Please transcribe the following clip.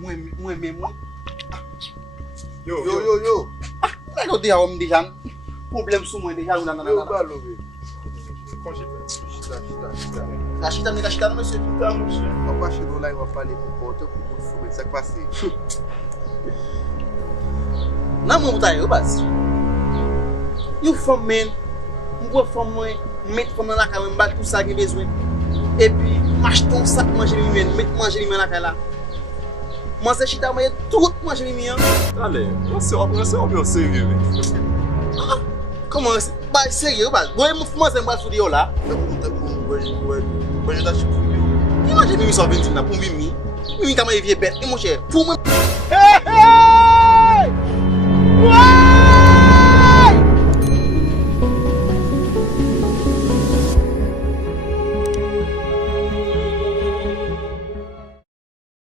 Moi-même. Yo. Regardez, on déjà problème sur moi déjà. Yo, bah, lové. Congé. Chita, monsieur. On va chez nous là, on va parler pour porter pour ça qui passe. Non, mon bouteille, base. You femme, man. Moi, femme, moi, mettre femme dans la caméra, battre tout ça qui besoin. Et puis, m'acheter un sac manger lui-même, mettre manger lui-même dans la caméra. Moi, c'est chita, moi, tout manger lui-même. Allez, on bien sérieux. Comment c'est? Bah, sérieux, bah. Moi, c'est un sous là. Moi, je t'achète pour lui. Qui mange Mimi sur 20 pour Mimi? Mimi, comment il vient bête? Et mon cher, pour moi.